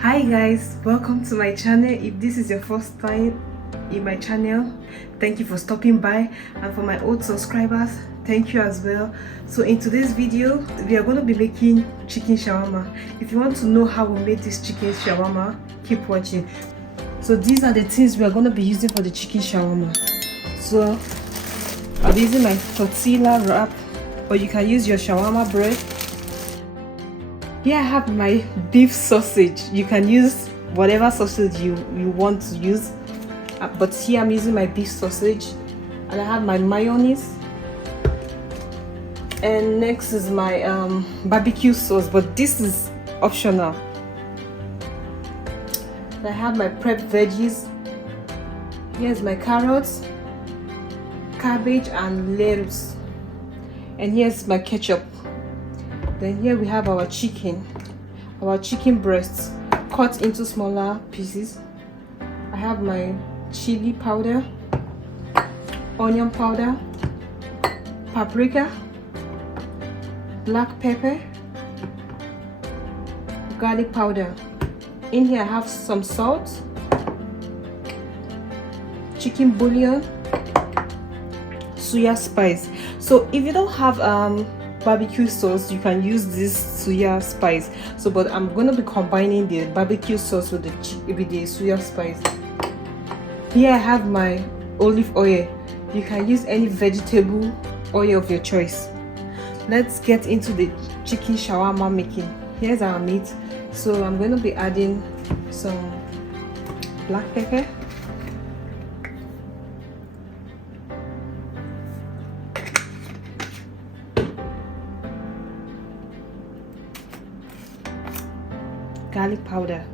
Hi guys, welcome to my channel. If this is your first time in my channel, thank you for stopping by, and for my old subscribers, thank you as well. So in today's video we are going to be making chicken shawarma. If you want to know how we made this chicken shawarma, keep watching. So these are the things we are going to be using for the chicken shawarma. So I'll be using my tortilla wrap, or you can use your shawarma bread. Here I have my beef sausage. You can use whatever sausage you want to use, but here I'm using my beef sausage. And I have my mayonnaise, and next is my barbecue sauce, but this is optional. I have my prepped veggies. Here's my carrots, cabbage and lettuce, and here's my ketchup. Then here we have our chicken breasts cut into smaller pieces. I have my chili powder, onion powder, paprika, black pepper, garlic powder. In here I have some salt, chicken bouillon, soya spice. So if you don't have barbecue sauce, you can use this soya spice. So but I'm gonna be combining the barbecue sauce with the soya spice. Here I have my olive oil. You can use any vegetable oil of your choice. Let's get into the chicken shawarma making. Here's our meat. So I'm going to be adding some black pepper, garlic powder,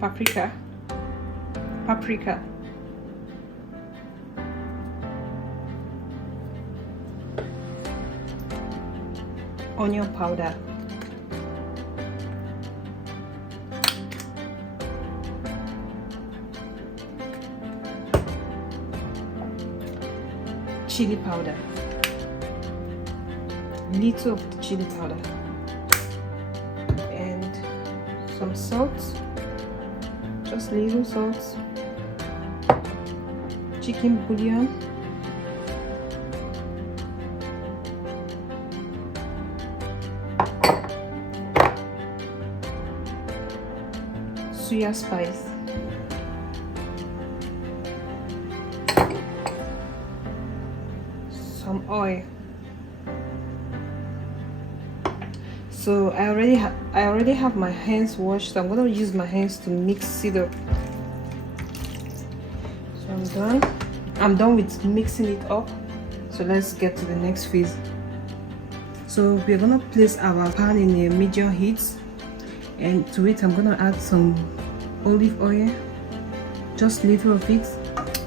paprika, onion powder, chili powder, little of the chili powder, and some salt, just little salt, chicken bouillon, soya spice, some oil. So I already have my hands washed. I'm going to use my hands to mix it up. So I'm done with mixing it up. So let's get to the next phase. So we're going to place our pan in a medium heat, and to it I'm going to add some olive oil, just little of it,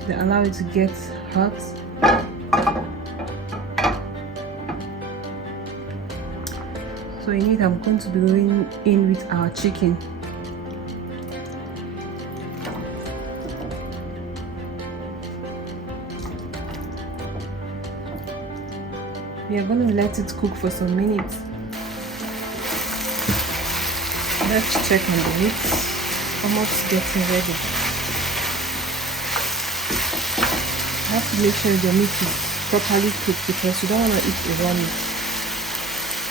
then allow it to get hot. So in it I'm going to be going in with our chicken. We are going to let it cook for some minutes. Let's check on the meat. Almost getting ready. You have to make sure the meat is properly cooked, because you don't want to eat a raw meat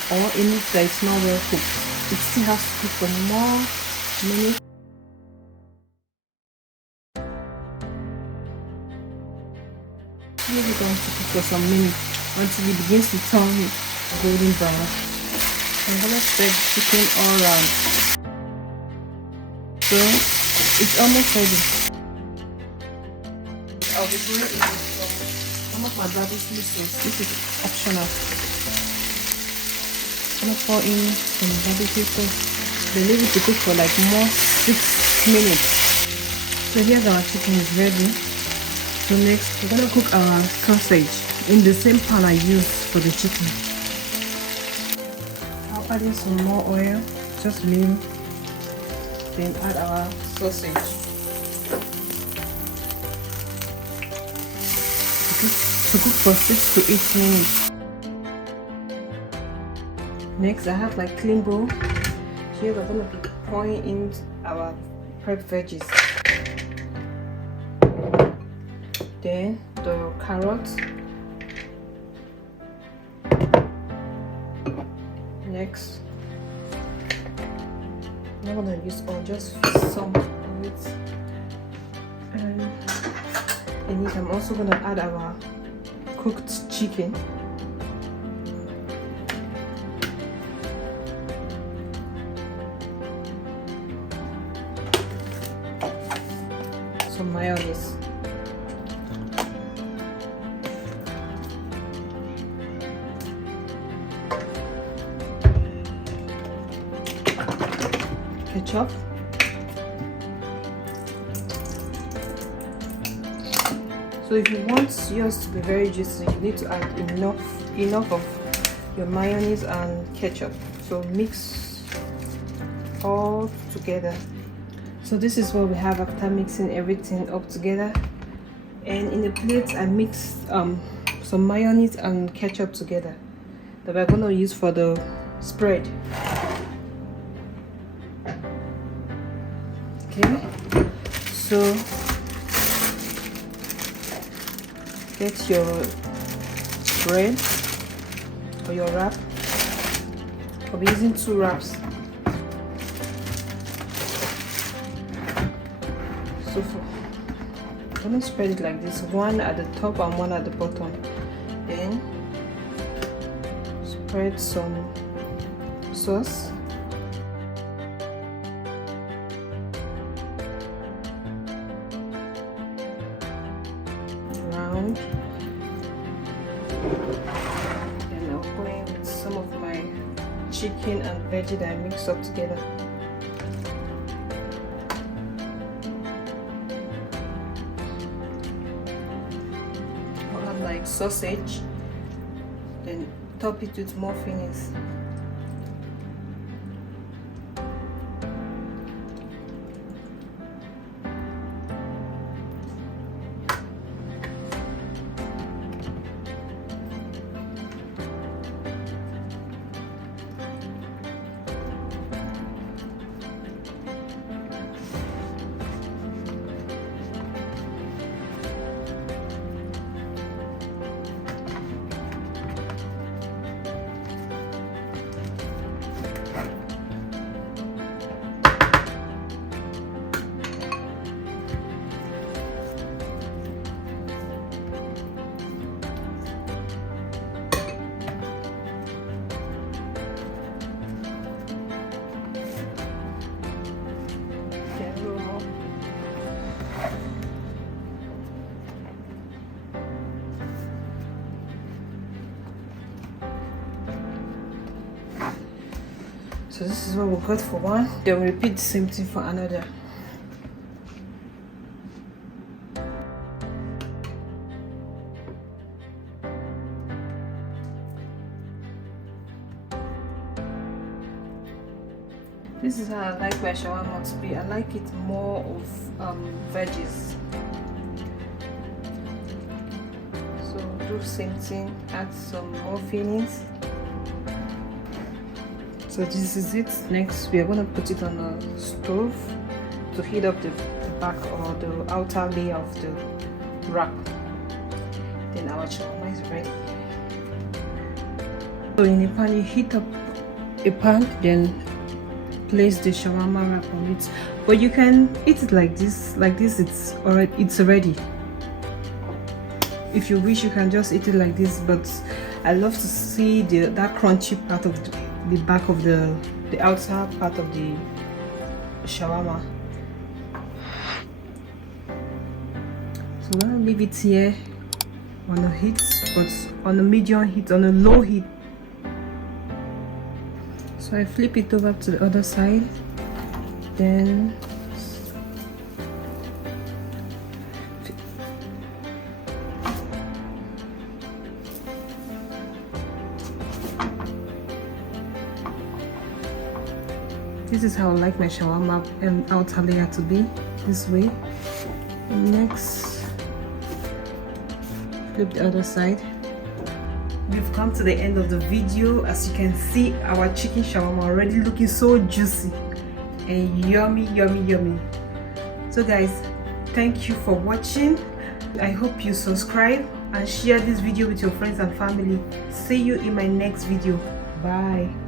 or a meat that is not well cooked. It still has to cook for more minutes. Leave it on to cook for some minutes until it begins to turn golden brown. I'm gonna spread the chicken all around. So it's almost ready. I'll be pouring in some of my barbecue sauce. This is optional. I'm gonna pour in some barbecue sauce. Then leave it to cook for like more 6 minutes. So here's our chicken is ready. So next we're gonna cook our sausage in the same pan I used for the chicken. I'll add in some more oil, just little. Then add our sausage. to cook for 6 to 8 minutes. Next, I have my clean bowl. Here we're going to be pouring in our prep veggies. Then the carrots. Next, I'm not going to use all, just some of it. And in it, I'm also going to add our cooked chicken. Some mayonnaise. Ketchup. So if you want yours to be very juicy, you need to add enough of your mayonnaise and ketchup. So mix all together. So this is what we have after mixing everything up together. And in the plate, I mixed some mayonnaise and ketchup together that we're going to use for the spread. Okay, so get your bread or your wrap. I'll be using 2 wraps. So I'm going to spread it like this, one at the top and one at the bottom. Then spread some sauce. Around. Then I'll go in with some of my chicken and veggie that I mixed up together. Like sausage, then top it with more fillings. So this is what we got for one. Then we repeat the same thing for another. This is how I like my shawarma to be. I like it more of veggies. So do the same thing, add some more fillings. So this is it. Next we are going to put it on the stove to heat up the back or the outer layer of the wrap. Then our shawarma is ready. So in a pan, you heat up a pan, then place the shawarma wrap on it. But you can eat it like this. It's ready. If you wish, you can just eat it like this, but I love to see that crunchy part of the back of the outer part of the shawarma. So I'm gonna leave it here on a heat, but on a medium heat, on a low heat. So I flip it over to the other side, then this is how I like my shawarma outer layer to be, this way. And next, Flip the other side. We've come to the end of the video. As you can see, our chicken shawarma already looking so juicy and yummy. So guys, thank you for watching. I hope you subscribe and share this video with your friends and family. See you in my next video. Bye.